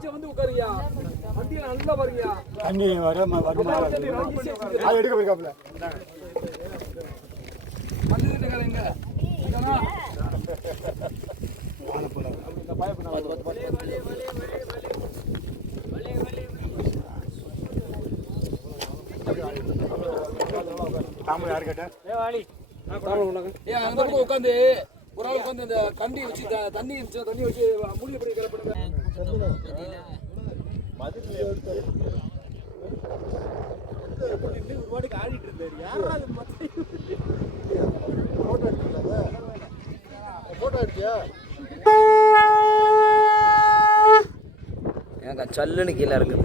கொஞ்சம் வந்து உட்காருங்கயா வண்டியில நல்லா பாருங்கயா தண்ணி வர வருமா அது எடுக்க போயிருக்காப்புல வந்து எங்க இதானா? தாமரை யாரு கேட்ட ஏன் அந்த பக்கம் உட்காந்து. ஒரு ஆள் உட்காந்து இந்த கண்டி வச்சு த- தண்ணி இருந்துச்சு? தண்ணி வச்சு மூலிகை படி கிளப்பிடுங்க எனக்கு சல்லுன்னு கீழே இருக்குது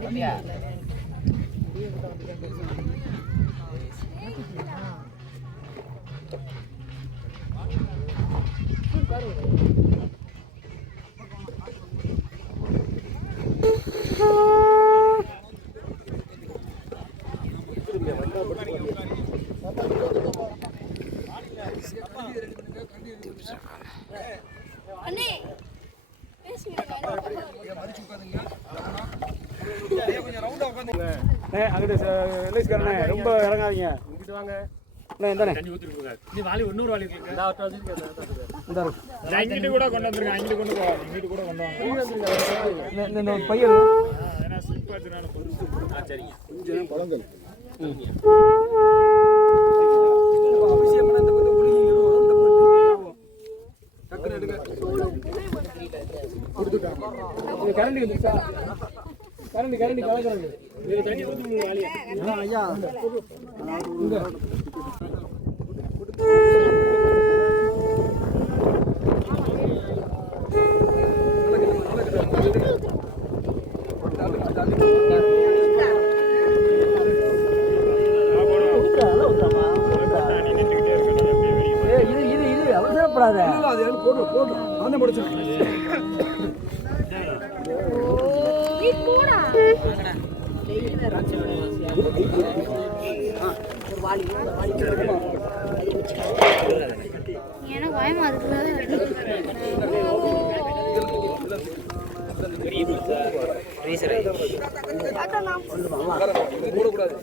அண்ணே பேசுங்க அங்கிட்டு எல்ஐஸ்காரனே ரொம்ப இறங்காதீங்க. வாங்க கூட கொண்டு வந்துருங்க அங்கிட்டு கொண்டு போ இங்கிட்டு கூட கொண்டு வாங்க. இந்த- இந்த- இந்த பையன். சரிங்க அபிஷேகம் பண்ண இந்த பக்கம் ஒழுங்கி வரும் இந்த பக்கம் ஞாபகம். டக்குன்னு எடுங்க இது கரண்டி வந்துருச்சா கரண்டி கரண்டி கலக்கிறாங்க தண்ணி ஊற்றி வாலியா ஐயா இங்க நீ நின்றுக்கிட்டே இருக்க நீ அப்படியே வெளியே போ. ஏய், இது இது இது அவசரப்படாத இல்ல, அது எனக்கு போடு போடு நான் தான் படிச்சிருக்கேன் நீ போடா எனக்கு பயமா இருக்குது போடக்கூடாது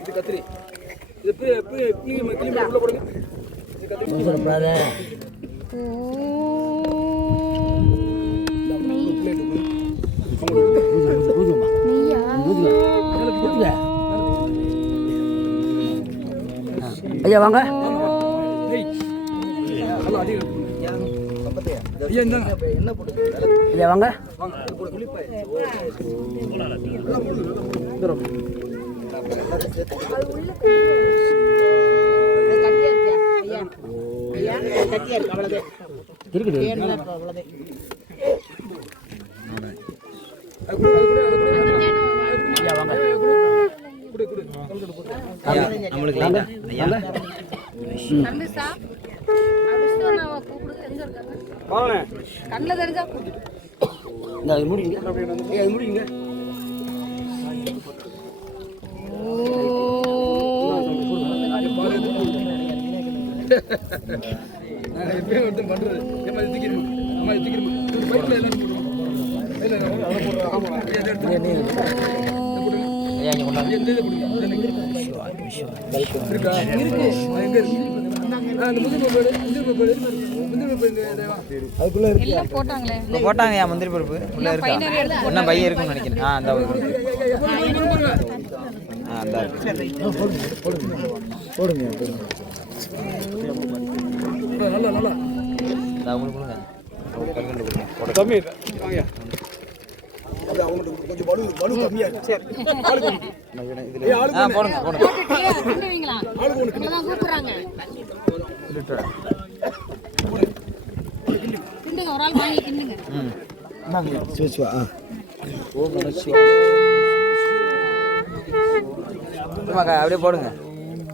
இது கத்திரி இது எப்படி எப்படி கிளீன் கிளீன் உள்ள போடுங்க. இது கத்திரி. ஐயா வாங்க ஐயா வாங்க இருக்குது அது கூட அது கூட அது கூட ஐயா வாங்க குடு குடு நம்மளுக்கு லைட்டா ஐயா தம்பிசா அபிஷேகம் நான் கூப்பிடுது எங்க இருக்காங்க வாங்கண்ணே கண்ணில் தெரிஞ்சா முடிங்க. முடிங்க நான் எப்பயும் ஒருத்தன் பண்றது ஏமா இது அம்மா இது பைக்கில் எல்லாரும் போட்டாங்க என் முந்திரி பருப்பு உள்ள இருக்கா இன்னும் பைய இருக்கும்னு நினைக்கிறேன் ஆ அந்த ஆ அந்த நல்லா நல்லா இந்த கொடுங்க கல்கண்டு தம்பி வாங்க அது அவங்களுக்கு கொஞ்சம் வலு வலு கம்மியா இருக்கு ஆளுக்கு ஒண்ணு. ஏய், ஆளுக்கு ஆ ஒண்ணு. போடுங்க போடுங்க ஆளுக்கு தான் கூப்பிடுறாங்க கிண்டுங்க ஒரு ஆள் வாங்கி கிண்டுங்க அப்படியே போடுங்க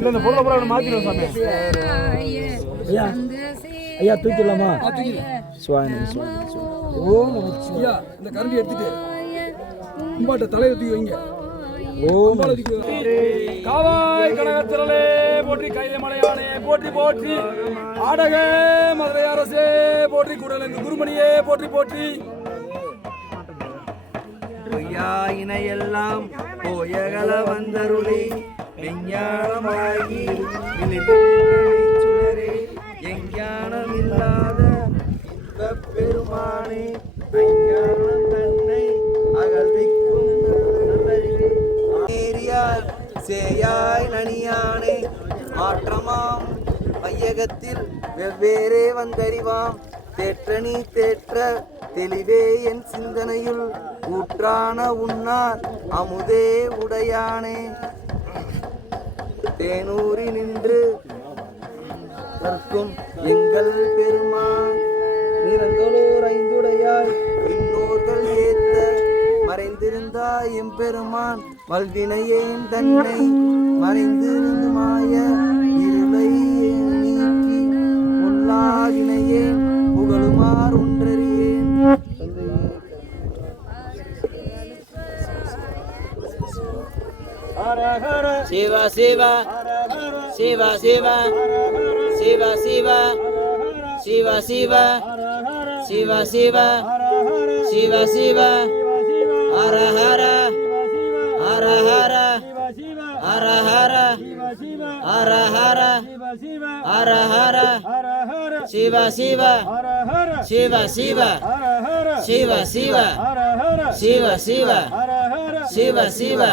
இந்த பொருளை பூரா மாற்றிடுவோம் சாமி சிவாய ஐயா தூக்கிடலாமா ஐயா, இந்த கரண்டி எடுத்துட்டு கும்பாட்ட தலையை தூக்கி வைங்க ஓம் காவாய் கனகத்திரளே போற்றி கைதமலையானே போற்றி போற்றி ஆடக மதுரை அரசே போற்றி குருமணியே போற்றி போற்றி பொய்யாயினையெல்லாம் போயகல வந்தருளி விஞ்ஞானமாகி சுடரே எஞ்ஞானம் இல்லாத இன்பப் பெருமானே அஞ்ஞானம் தன்னை அகழ்விக்கும் ஏரியாய் சேயாய் நனியானே மாற்றமாம் மையகத்தில் வெவ்வேறே வந்தறிவாம். தேற்ற நீ தேற்ற தெளிவே என் சிந்தனையுள் ஊற்றான உன்னார் அமுதே உடையானே. தேனூரி நின்று கற்கும் எங்கள் பெருமான். நிறங்களோர் ஐந்துடையாய் இன்னோர்கள் ஏத்த மறைந்திருந்தாய் எம்பெருமான் வல்வினையேன் தன்னை மறைந்திருந்து மாய Siva Siva Siva Siva Siva Siva Siva Siva Siva Siva Siva Siva Hara Hara Hara Hara Hara Hara Hara Hara Hara Hara Siva Siva Siva Siva Siva Siva Siva Siva Siva Siva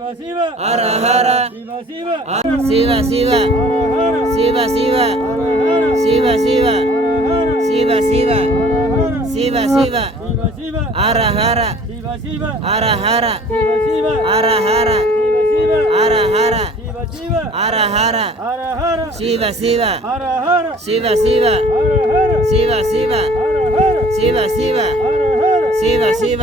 Siva Siva Siva Siva Siva Siva Siva Siva Siva Siva Hara Hara Hara Hara Hara Hara Hara Hara Hara Hara Shiva Shiva Shiva Shiva Shiva Shiva Shiva Shiva Shiva Shiva Shiva Shiva Hara Hara Hara Hara Hara Hara Hara Hara Hara Hara Hara Hara Hara Hara Hara Hara Shiva Shiva Hara Hara Shiva Shiva Hara Hara Shiva Shiva Hara Hara Hara Hara Hara Hara Hara Hara Hara Hara Hara Hara Hara Hara Shiva Shiva Shiva Shiva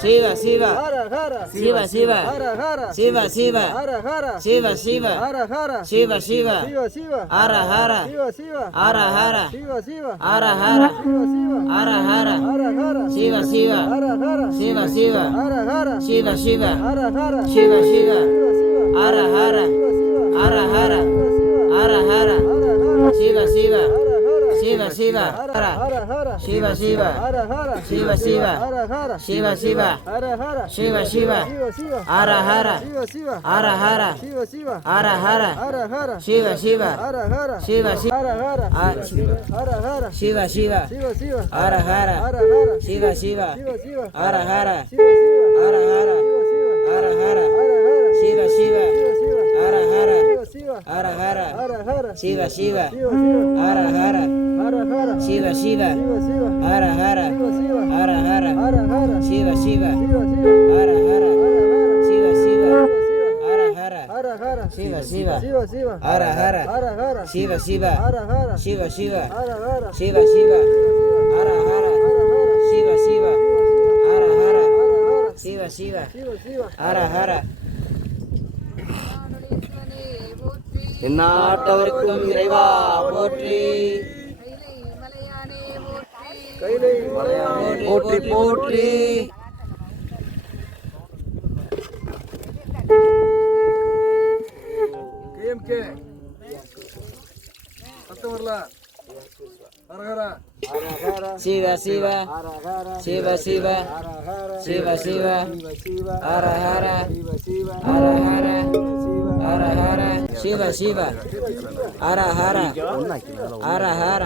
Shiva, Shiva. Shiva, Shiva. Shiva, Shiva. Shiva, Shiva. Shiva, Shiva. Hara, hara. Hara, hara. Hara, hara. Hara, hara. Shiva, Shiva. Shiva, Shiva. Shiva, Shiva. Shiva, Shiva. Hara, hara. Hara, hara. Hara, hara. Shiva, Shiva. Hara Shiva Shiva Hara Hara ஆ, சிவ Hara Hara Shiva Shiva Shiva Shiva Hara Hara Hara Hara Shiva Shiva Shiva Shiva Hara Hara Shiva Shiva Hara Hara Shiva Shiva Hara Hara Hara Hara Shiva Shiva Shiva Shiva Hara Shiva. Hara Hara. Hara Hara. Shiva Shiva. Hara Hara. Hara Hara. Shiva Shiva. Hara Hara. Hara Hara. Hara Hara. Shiva Shiva. Hara Hara. Shiva Shiva. Hara Hara. Hara Hara. Shiva Shiva. Hara Hara. Hara Hara. Shiva Shiva. Hara Hara. Shiva Shiva. Hara Hara. Shiva Shiva. Hara Hara. Shiva Shiva. Hara Hara. Shiva Shiva. எந்நாட்டவர்க்கும் இறைவா போற்றி. கைலை போற்றி போற்றி. KMK. சத்தம் வரல ஹரஹர. சிவ சிவ. சிவ சிவ. சிவ சிவ. ஹர ஹர ஹர ஹர ஹர ஹர சிவ சிவ ஹர ஹர ஹர ஹர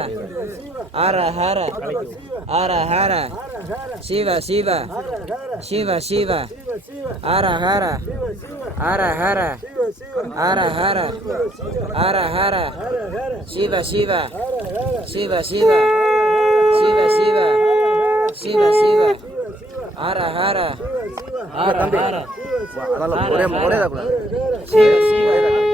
ஹர ஹர ஹர ஹர சிவ சிவ சிவ சிவ ஹர ஹர ஹர ஹர ஹர ஹர ஹர ஹர சிவ சிவ சிவ சிவ சிவ சிவ சிவ சிவ ஹர ஹர ஹர ஹர ஒரே ஒரே தான் கூடாது சிவ சிவ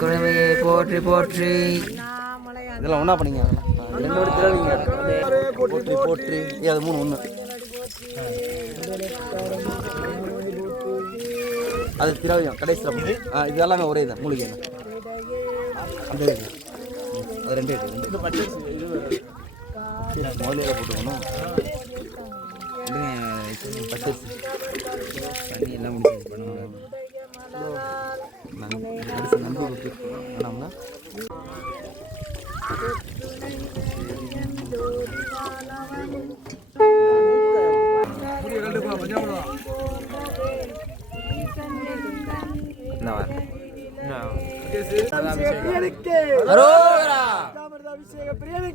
கூடலூர் போற்றி போற்றி. இதெல்லாம் ஒன்றா பண்ணிங்க. ரெண்டு திரவிங்க போற்றி போற்றி. அது மூணு ஒன்று அது திரவியம் கடைசியில் ஆ இது எல்லாமே ஒரே தான் மூலிகை அந்த அது ரெண்டு இது போட்டுக்கணும். பச்சரிசி. எல்லாம் பண்ண முடியாது நம்பி வேணாம்ல அபிஷேக பிரியனுக்கு